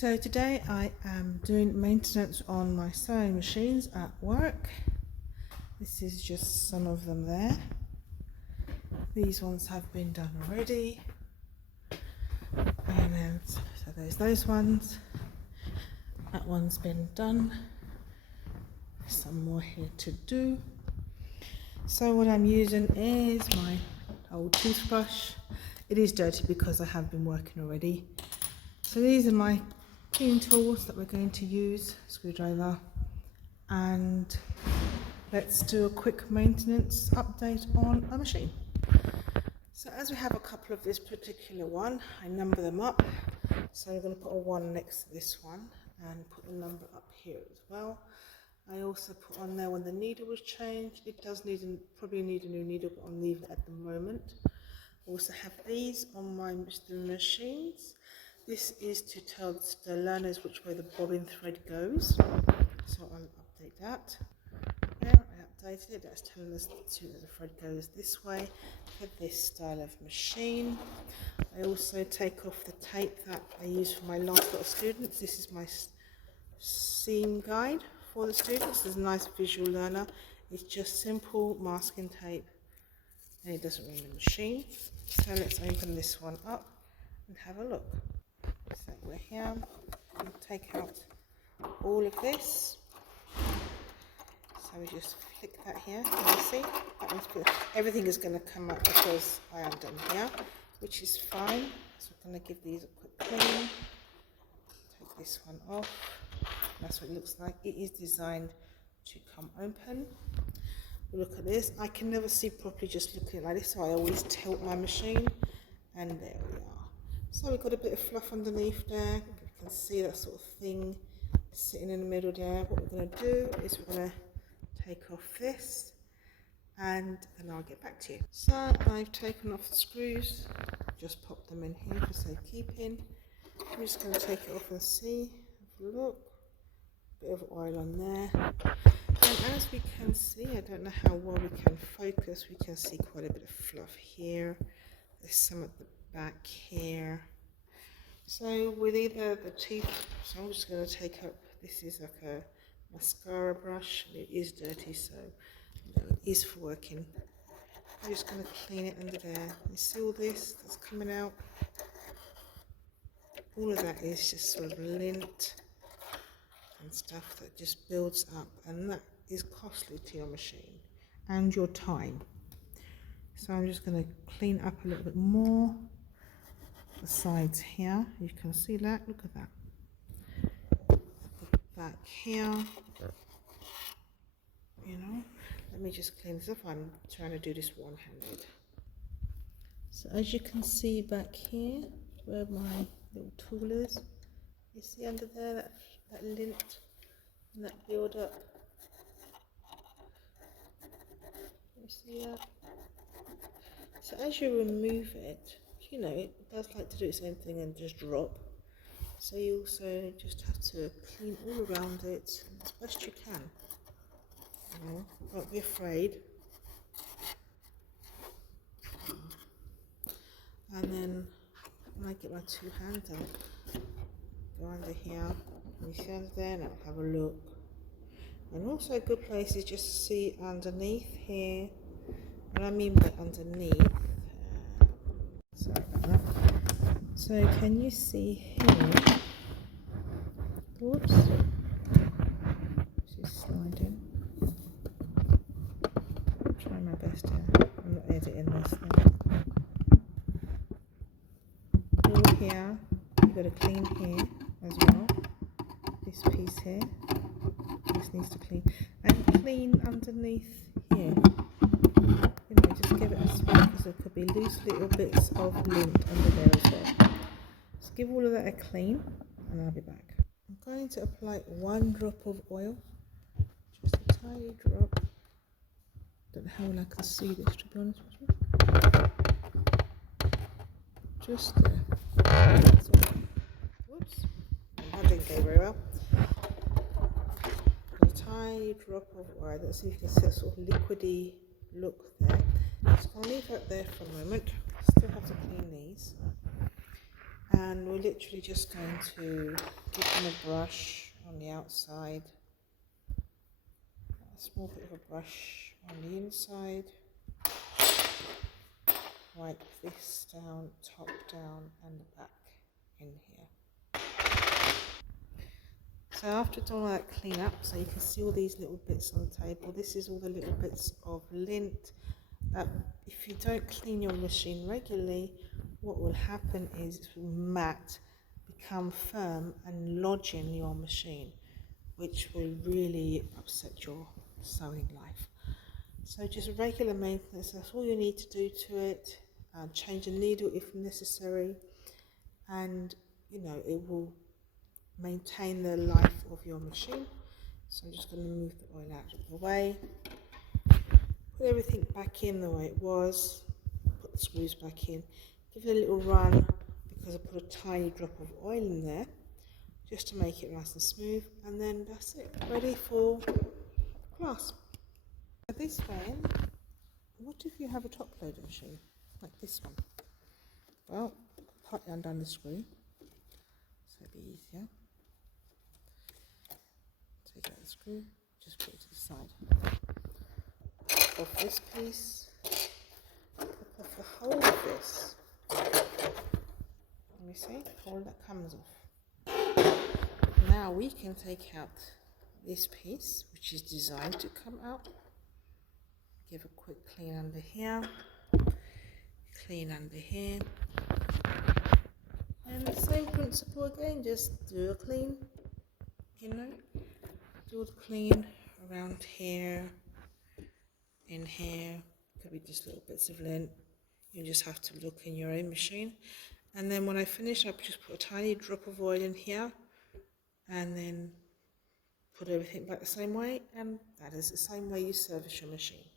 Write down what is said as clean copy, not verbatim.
So today I am doing maintenance on my sewing machines at work. This is just some of them there. These ones have been done already. And then, so there's those ones. That one's been done. Some more here to do. So what I'm using is my old toothbrush. It is dirty because I have been working already. So these are my cleaning tools that we're going to use, screwdriver, and let's do a quick maintenance update on our machine. So as we have a couple of this particular one, I number them up. So I'm going to put a 1 next to this one and put the number up here as well. I also put on there when the needle was changed. It does probably need a new needle, but I'll leave it at the moment. I also have these on my machines. This is to tell the learners which way the bobbin thread goes. So I'll update that. There, I updated it. That's telling us that the thread goes this way for this style of machine. I also take off the tape that I use for my last lot of students. This is my seam guide for the students. There's a nice visual learner. It's just simple masking tape and it doesn't ruin the machine. So let's open this one up and have a look. So we're here, we'll take out all of this. So we just flick that here, can you see? That one's good. Everything is going to come out because I am done here, which is fine. So we're going to give these a quick clean. Take this one off. That's what it looks like. It is designed to come open. Look at this. I can never see properly just looking like this, so I always tilt my machine, and there we are. So we've got a bit of fluff underneath there. You can see that sort of thing sitting in the middle there. What we're going to do is we're going to take off this and then I'll get back to you. So I've taken off the screws, just pop them in here for safekeeping. I'm just going to take it off and see. Have a look. Bit of oil on there. And as we can see, I don't know how well we can focus, we can see quite a bit of fluff here. There's some at the back here. So with either the teeth, so I'm just going to take up, this is like a mascara brush, and it is dirty, so it is for working. I'm just going to clean it under there. You see all this that's coming out? All of that is just sort of lint and stuff that just builds up, and that is costly to your machine and your time. So I'm just going to clean up a little bit more the sides here. You can see that. Look at that. Back here. You know, let me just clean this up. I'm trying to do this one-handed. So as you can see back here, where my little tool is, you see under there that lint and that build up. You see that? So as you remove it, you know, it does like to do its own thing and just drop. So you also just have to clean all around it as best you can. You know, don't be afraid. And then when I get my two hands out, go under here, and you see under there, and I'll have a look. And also a good place is just to see underneath here. What I mean by underneath, sorry about that. So can you see here? Whoops, she's sliding. I'm trying my best here. I'm not editing this now. All here, you've got to clean here as well. This piece here, this needs to clean, and clean underneath here. You know, just give it a spin because there could be loose little bits of lint under there as well. Just give all of that a clean and I'll be back. I'm going to apply 1 drop of oil, just a tiny drop. Don't know how well I can see this, to be honest with you. Just there. Whoops, that didn't go very well. A tiny drop of oil. Let's see if you can see a sort of liquidy look there. So I'll leave that there for a moment. Still have to clean these. And we're literally just going to give them a brush on the outside, a small bit of a brush on the inside, wipe this down, top down and the back in here. So after doing all that clean up, so you can see all these little bits on the table, this is all the little bits of lint that if you don't clean your machine regularly, what will happen is it will mat, become firm and lodge in your machine, which will really upset your sewing life. So just regular maintenance, that's all you need to do to it. Change the needle if necessary, and you know it will maintain the life of your machine. So I'm just going to move the oil out of the way, put everything back in the way it was, put the screws back in, give it a little run because I put a tiny drop of oil in there just to make it nice and smooth, and then that's it, ready for class. This way, what if you have a top loader machine like this one? Well, partly undone the screw so it'd be easier. Take out the screw, just put it to the side. Pop off this piece, pop off the whole of this. Let me see, all that comes off. Now we can take out this piece, which is designed to come out. Give a quick clean under here, clean under here. And the same principle again, just do a clean, you know, do the clean around here, in here, could be just little bits of lint. You just have to look in your own machine. And then when I finish, I just put a tiny drop of oil in here and then put everything back the same way, and that is the same way you service your machine.